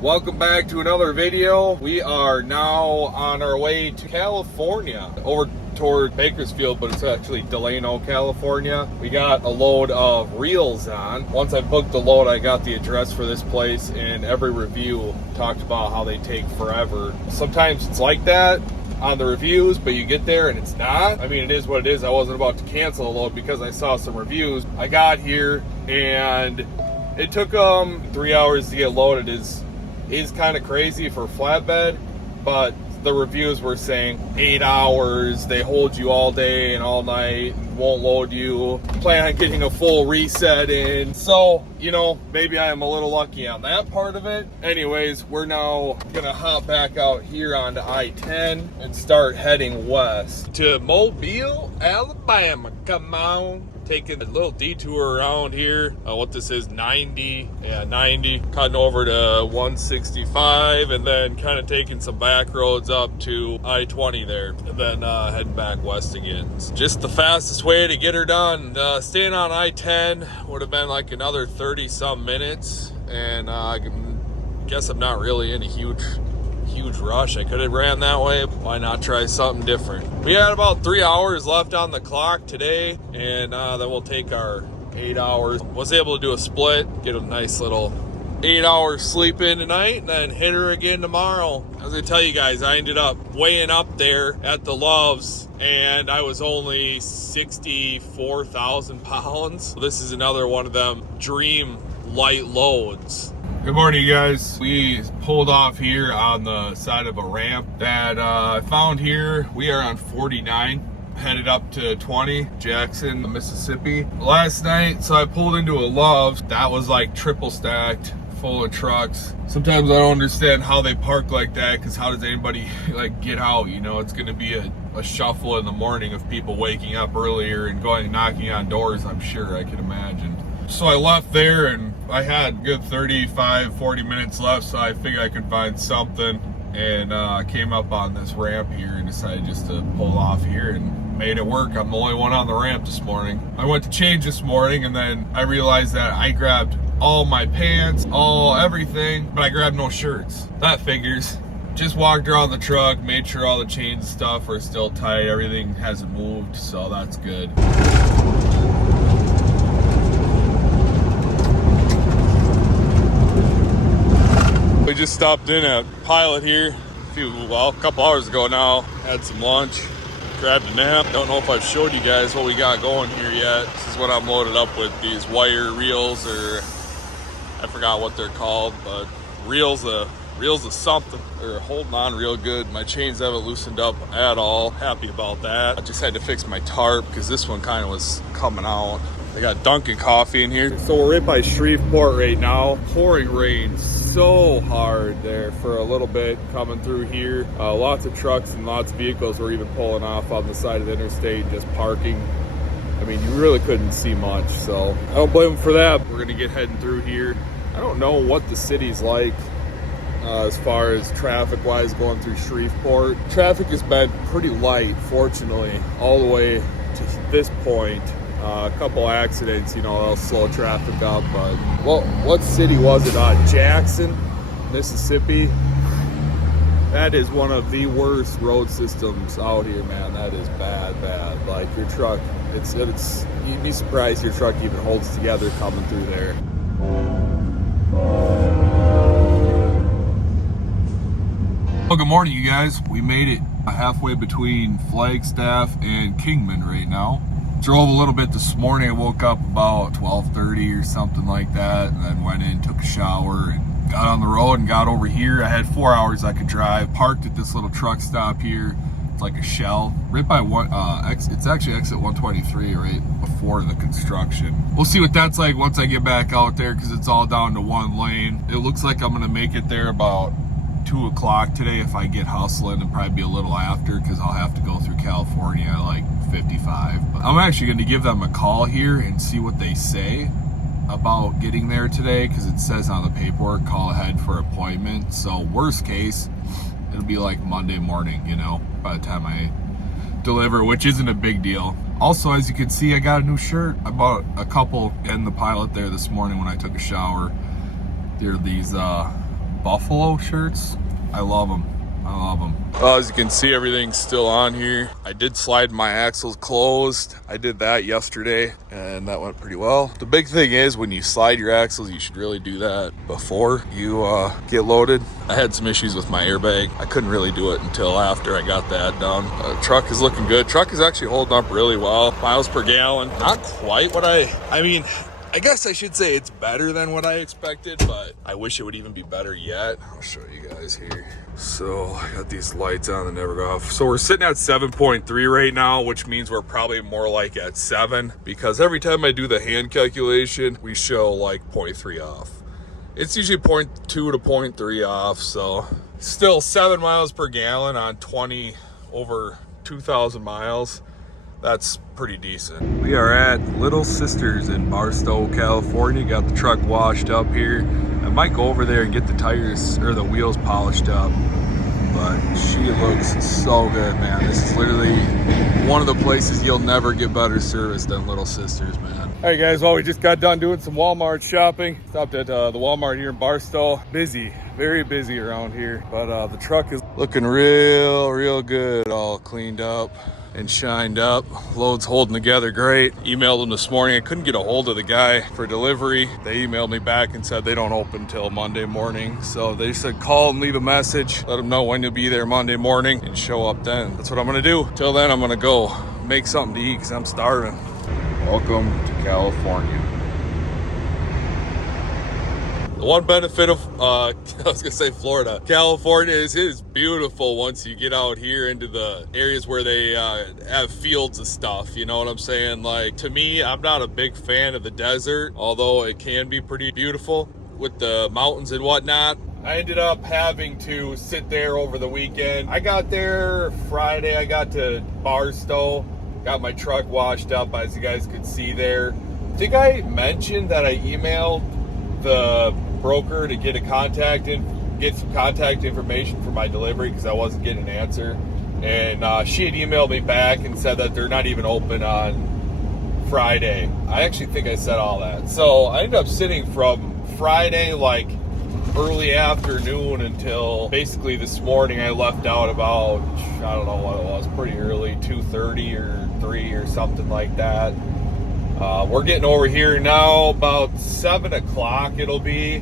Welcome back to another video. We are now on our way to California, over toward Bakersfield, but it's actually Delano, California. We got a load of reels on. Once I booked the load, I got the address for this place, and every review talked about how they take forever. Sometimes it's like that on the reviews, but you get there and it's not. I mean, it is what it is. I wasn't about to cancel a load because I saw some reviews. I got here and it took 3 hours to get loaded. Is kind of crazy for flatbed, but the reviews were saying 8 hours, they hold you all day and all night, won't load you, plan on getting a full reset in. So, you know, maybe I am a little lucky on that part of it. Anyways, we're now gonna hop back out here onto I-10 and start heading west to Mobile, Alabama. Come on. Taking a little detour around here. What this is, 90, cutting over to 165, and then kind of taking some back roads up to I-20 there, and then heading back west again. It's just the fastest way to get her done. Staying on I-10 would have been like another 30 some minutes, and I guess I'm not really in a huge rush. I could have ran that way. Why not try something different? We had about 3 hours left on the clock today, and then we'll take our 8 hours. Was able to do a split, get a nice little 8 hours sleep in tonight, and then hit her again tomorrow. I was gonna tell you guys, I ended up weighing up there at the Loves, and I was only 64,000 pounds. This is another one of them dream light loads. Good morning, you guys. We pulled off here on the side of a ramp that I found here. We are on 49, headed up to 20, Jackson, Mississippi. Last night, so I pulled into a Love's that was like triple stacked, full of trucks. Sometimes I don't understand how they park like that, because how does anybody like get out? You know, it's gonna be a shuffle in the morning of people waking up earlier and going knocking on doors, I'm sure. I can imagine. So I left there and I had good 35, 40 minutes left, so I figured I could find something, and I came up on this ramp here and decided just to pull off here and made it work. I'm the only one on the ramp this morning. I went to change this morning, and then I realized that I grabbed all my pants, everything, but I grabbed no shirts. That figures. Just walked around the truck, made sure all the chains and stuff are still tight, everything hasn't moved, so that's good. We just stopped in at Pilot here a couple hours ago now. Had some lunch, grabbed a nap. Don't know if I've showed you guys what we got going here yet. This is what I'm loaded up with, these wire reels, or I forgot what they're called, but reels of something. They're holding on real good. My chains haven't loosened up at all. Happy about that. I just had to fix my tarp because this one kind of was coming out. They got Dunkin' coffee in here. So we're right by Shreveport right now. Pouring rain so hard there for a little bit coming through here. Lots of trucks and lots of vehicles were even pulling off on the side of the interstate and just parking. I mean, you really couldn't see much, so I don't blame them for that. We're gonna get heading through here. I don't know what the city's like as far as traffic-wise going through Shreveport. Traffic has been pretty light, fortunately, all the way to this point. A couple accidents, you know, they'll slow traffic up, but what city was it on? Jackson, Mississippi. That is one of the worst road systems out here, man. That is bad. Like your truck, it's you'd be surprised your truck even holds together coming through there. Well, good morning, you guys. We made it halfway between Flagstaff and Kingman right now. Drove a little bit this morning. I woke up about 12:30 or something like that, and then went in, took a shower, and got on the road and got over here. I had 4 hours I could drive. Parked at this little truck stop here. It's like a Shell, right by it's actually exit 123, right before the construction. We'll see what that's like once I get back out there, because it's all down to one lane. It looks like I'm gonna make it there about 2 o'clock today if I get hustling, and probably be a little after, because I'll have to go through California at like 55. But I'm actually going to give them a call here and see what they say about getting there today, because it says on the paperwork, call ahead for appointment. So worst case, it'll be like Monday morning, you know, by the time I deliver, which isn't a big deal. Also, as you can see, I got a new shirt. I bought a couple in the Pilot there this morning when I took a shower. They're these buffalo shirts. I love them. I love them. Well, as you can see, everything's still on here. I did slide my axles closed. I did that yesterday and that went pretty well. The big thing is when you slide your axles, you should really do that before you get loaded. I had some issues with my airbag. I couldn't really do it until after I got that done. Truck is looking good. Truck is actually holding up really well. Miles per gallon, not quite what I mean, I guess I should say it's better than what I expected, but I wish it would even be better yet. I'll show you guys here. So I got these lights on that never go off. So we're sitting at 7.3 right now, which means we're probably more like at 7, because every time I do the hand calculation, we show like 0.3 off. It's usually 0.2 to 0.3 off, so still 7 miles per gallon on 20 over 2,000 miles. That's pretty decent. We are at Little Sisters in Barstow, California. Got the truck washed up here. I might go over there and get the tires or the wheels polished up, but she looks so good, man. This is literally one of the places you'll never get better service than Little Sisters, man. All right, guys, well, we just got done doing some Walmart shopping. Stopped at the Walmart here in Barstow. Busy, very busy around here, but the truck is looking real good, all cleaned up and shined up. Load's holding together great. Emailed them this morning. I couldn't get a hold of the guy for delivery. They emailed me back and said they don't open till Monday morning. So they said call and leave a message. Let them know when you'll be there Monday morning and show up then. That's what I'm gonna do. Till then, I'm gonna go make something to eat because I'm starving. Welcome to California. The one benefit of, I was gonna say Florida, California is it is beautiful once you get out here into the areas where they have fields and stuff, you know what I'm saying? Like, to me, I'm not a big fan of the desert, although it can be pretty beautiful with the mountains and whatnot. I ended up having to sit there over the weekend. I got there Friday, I got to Barstow, got my truck washed up, as you guys could see there. I think I mentioned that I emailed the broker to get some contact information for my delivery because I wasn't getting an answer, and she had emailed me back and said that they're not even open on Friday. I actually think I said all that, so I ended up sitting from Friday like early afternoon until basically this morning. I left out about, I don't know what it was, pretty early, 2:30 or 3 or something like that. We're getting over here now about 7 o'clock it'll be,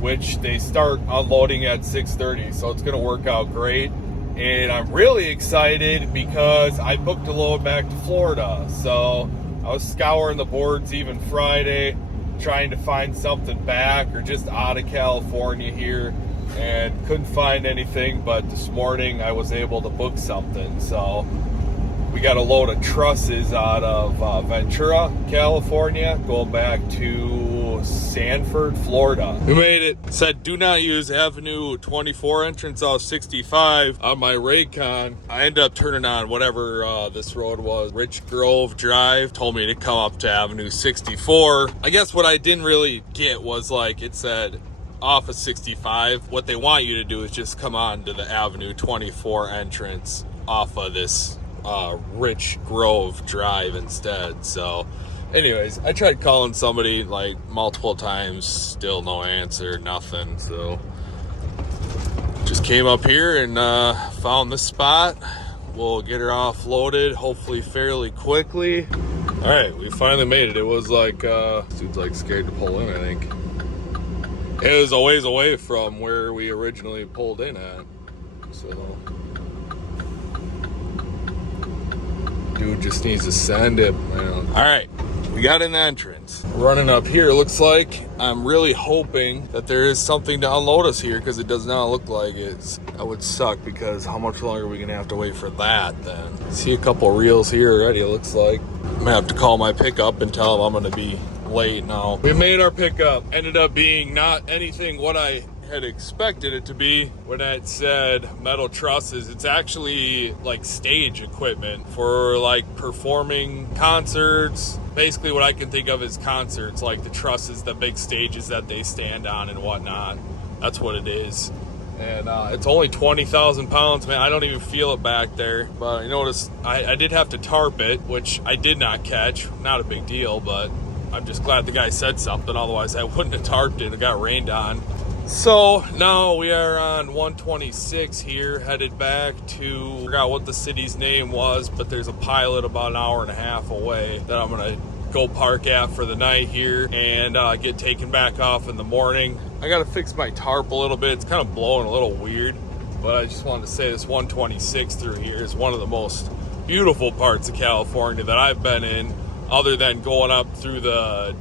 which they start unloading at 6:30, so it's gonna work out great. And I'm really excited because I booked a load back to Florida. So I was scouring the boards even Friday, trying to find something back or just out of California here, and couldn't find anything, but this morning I was able to book something. So we got a load of trusses out of Ventura, California, going back to Sanford, Florida. We made it. It said do not use Avenue 24 entrance off 65 on my Raycon. I ended up turning on whatever this road was, Rich Grove Drive. Told me to come up to Avenue 64. I guess what I didn't really get was, like, it said off of 65. What they want you to do is just come on to the Avenue 24 entrance off of this Rich Grove Drive instead. So anyways, I tried calling somebody like multiple times, still no answer, nothing. So just came up here and found this spot. We'll get her offloaded hopefully fairly quickly. All right, we finally made it. It was like dude's like scared to pull in. I think it was a ways away from where we originally pulled in at, so dude just needs to send it, man. All right, we got an entrance. Running up here, looks like. I'm really hoping that there is something to unload us here, because it does not look like it. That would suck, because how much longer are we gonna have to wait for that then? See a couple reels here already, it looks like. I'm gonna have to call my pickup and tell them I'm gonna be late now. We made our pickup. Ended up being not anything what I had expected it to be when it said metal trusses. It's actually like stage equipment for like performing concerts. Basically what I can think of as concerts, like the trusses, the big stages that they stand on and whatnot. That's what it is. And it's only 20,000 pounds, man. I don't even feel it back there. But I noticed I did have to tarp it, which I did not catch. Not a big deal, but I'm just glad the guy said something. Otherwise I wouldn't have tarped it. It got rained on. So now we are on 126 here, headed back to, I forgot what the city's name was, but there's a pilot about an hour and a half away that I'm gonna go park at for the night here and get taken back off in the morning. I gotta fix my tarp a little bit. It's kind of blowing a little weird, but I just wanted to say this 126 through here is one of the most beautiful parts of California that I've been in, other than going up through the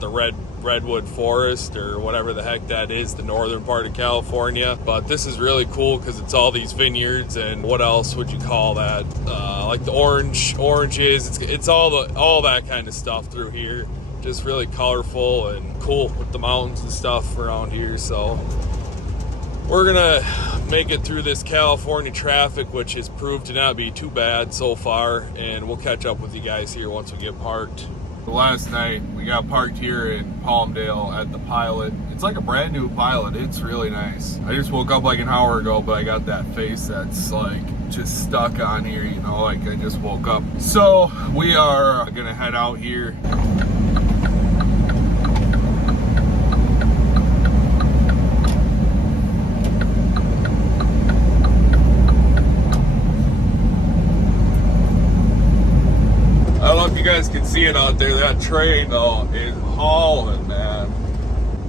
the redwood forest or whatever the heck that is, the northern part of California. But this is really cool because it's all these vineyards, and what else would you call that, like the oranges. It's all that kind of stuff through here. Just really colorful and cool with the mountains and stuff around here. So we're gonna make it through this California traffic, which has proved to not be too bad so far, and we'll catch up with you guys here once we get parked. Last night we got parked here in Palmdale at the Pilot. It's like a brand new Pilot. It's really nice. I just woke up like an hour ago, but I got that face that's like just stuck on here, you know, like I just woke up. So we are gonna head out here. I don't know if you guys can see it out there. That train though is hauling, man.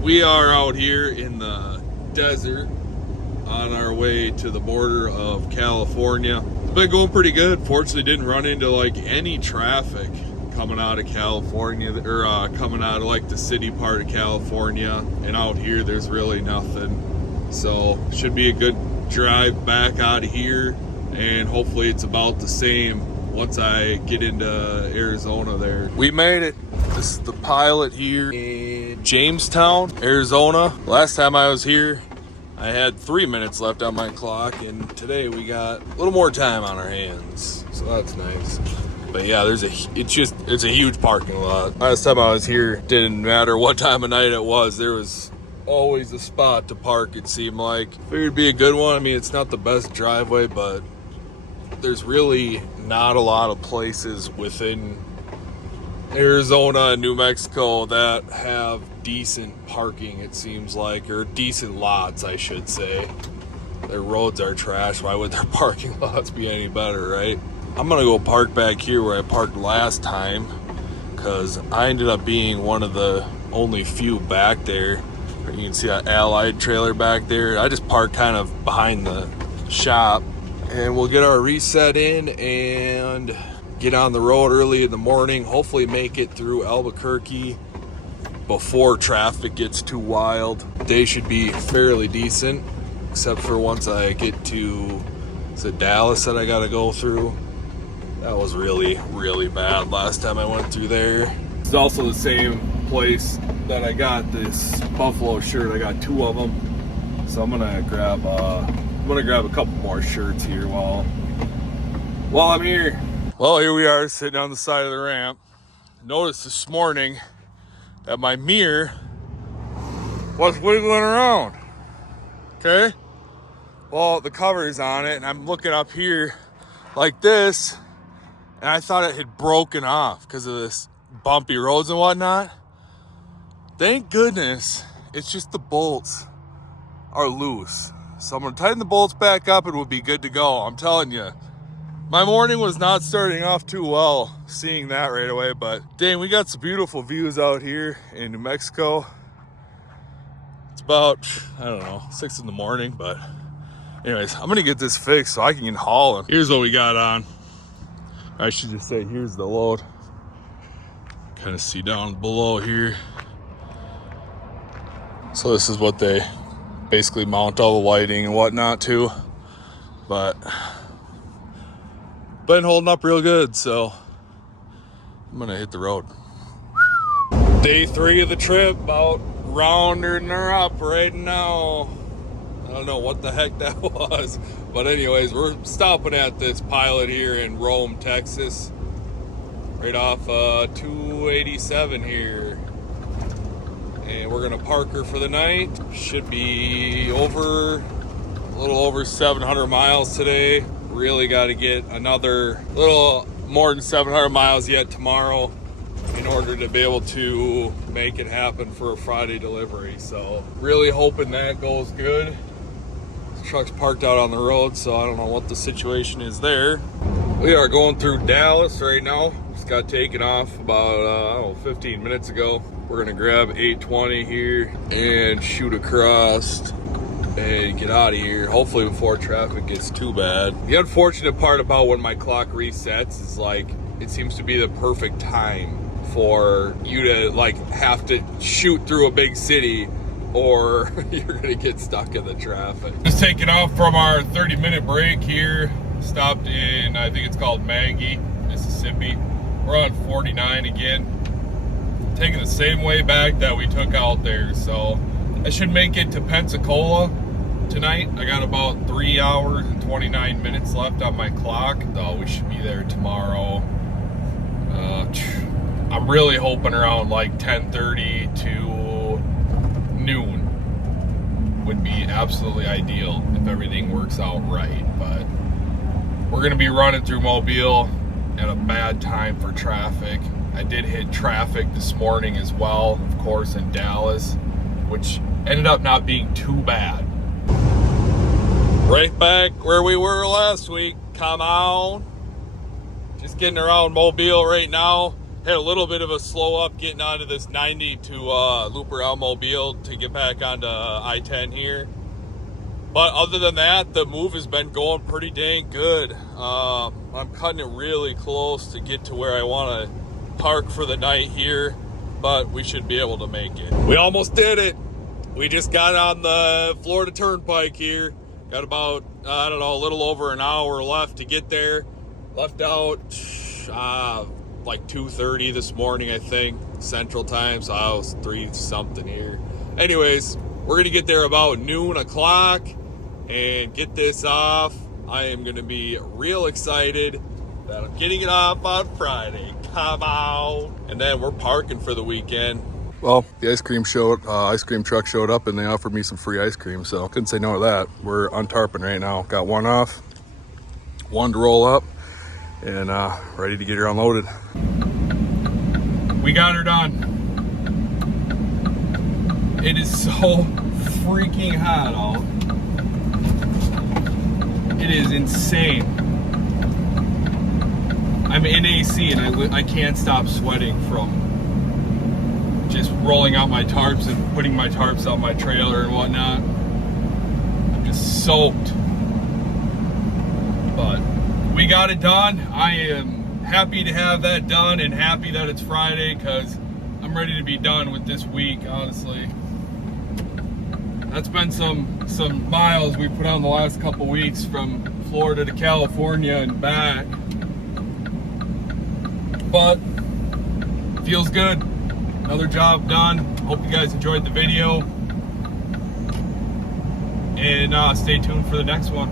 We are out here in the desert on our way to the border of California. It's been going pretty good. Fortunately, didn't run into like any traffic coming out of California, or coming out of like the city part of California. And out here, there's really nothing. So should be a good drive back out of here, and hopefully it's about the same once I get into Arizona there. We made it. This is the Pilot here in Jamestown, Arizona. Last time I was here, I had 3 minutes left on my clock, and today we got a little more time on our hands, so that's nice. But yeah, it's a huge parking lot. Last time I was here, didn't matter what time of night it was, there was always a spot to park, it seemed like. Figured it'd be a good one. I mean, it's not the best driveway, but there's really not a lot of places within Arizona and New Mexico that have decent parking, it seems like, or decent lots, I should say. Their roads are trash. Why would their parking lots be any better, right? I'm gonna go park back here where I parked last time, because I ended up being one of the only few back there. You can see an Allied trailer back there. I just parked kind of behind the shop, and we'll get our reset in and get on the road early in the morning. Hopefully make it through Albuquerque before traffic gets too wild. Day should be fairly decent, except for once I get to, is it Dallas that I gotta go through? That was really, really bad last time I went through there. It's also the same place that I got this Buffalo shirt. I got 2 of them. So I'm gonna grab a couple more shirts here while I'm here. Well, here we are sitting on the side of the ramp. Noticed this morning that my mirror was wiggling around. Okay? Well, the cover's on it, and I'm looking up here like this, and I thought it had broken off because of this bumpy roads and whatnot. Thank goodness it's just the bolts are loose. So I'm gonna tighten the bolts back up and we'll be good to go. I'm telling you, my morning was not starting off too well seeing that right away, but dang, we got some beautiful views out here in New Mexico. It's about, I don't know, 6 in the morning, but anyways, I'm gonna get this fixed so I can get hauling. Here's what we got on. I should just say, here's the load. Kind of see down below here. So this is what they basically mount all the lighting and whatnot to, but been holding up real good, so I'm gonna hit the road. Day 3 of the trip, about rounding her up right now. I don't know what the heck that was, but anyways, we're stopping at this Pilot here in Rome, Texas, right off 287 here. And we're gonna park her for the night. Should be a little over 700 miles today. Really got to get another little more than 700 miles yet tomorrow. in order to be able to make it happen for a Friday delivery. So really hoping that goes good. This truck's parked out on the road, so I don't know what the situation is there. We are going through Dallas right now. Just got taken off about 15 minutes ago. We're gonna grab 820 here and shoot across and get out of here, hopefully before traffic gets too bad. The unfortunate part about when my clock resets is like, it seems to be the perfect time for you to like have to shoot through a big city or you're gonna get stuck in the traffic. Just taking off from our 30-minute break here. Stopped in, I think it's called Maggie, Mississippi. We're on 49 again. Taking the same way back that we took out there. So I should make it to Pensacola tonight. I got about 3 hours and 29 minutes left on my clock. So we should be there tomorrow. I'm really hoping around like 10:30 to noon would be absolutely ideal if everything works out right. But we're gonna be running through Mobile at a bad time for traffic. I did hit traffic this morning as well, of course, in Dallas, which ended up not being too bad. Right back where we were last week. Come on. Just getting around Mobile right now. Had a little bit of a slow up getting onto this 90 to loop around Mobile to get back onto I-10 here. But other than that, the move has been going pretty dang good. I'm cutting it really close to get to where I want to park for the night here, but we should be able to make it. We almost did it. We just got on the Florida Turnpike here. Got about, I don't know, a little over an hour left to get there. Left out like 2:30 this morning, I think, Central Time, so I was 3 something here. Anyways, we're gonna get there about noon o'clock and get this off. I am gonna be real excited that I'm getting it off on Friday. Come on. And then we're parking for the weekend. Well, the ice cream truck showed up and they offered me some free ice cream, so couldn't say no to that. We're untarping right now. Got one off, one to roll up, and ready to get her unloaded. We got her done. It is so freaking hot out. It is insane. I'm in AC and I can't stop sweating from just rolling out my tarps and putting my tarps out my trailer and whatnot. I'm just soaked. But we got it done. I am happy to have that done and happy that it's Friday because I'm ready to be done with this week, honestly. That's been some miles we put on the last couple weeks from Florida to California and back. But feels good. Another job done. Hope you guys enjoyed the video. And stay tuned for the next one.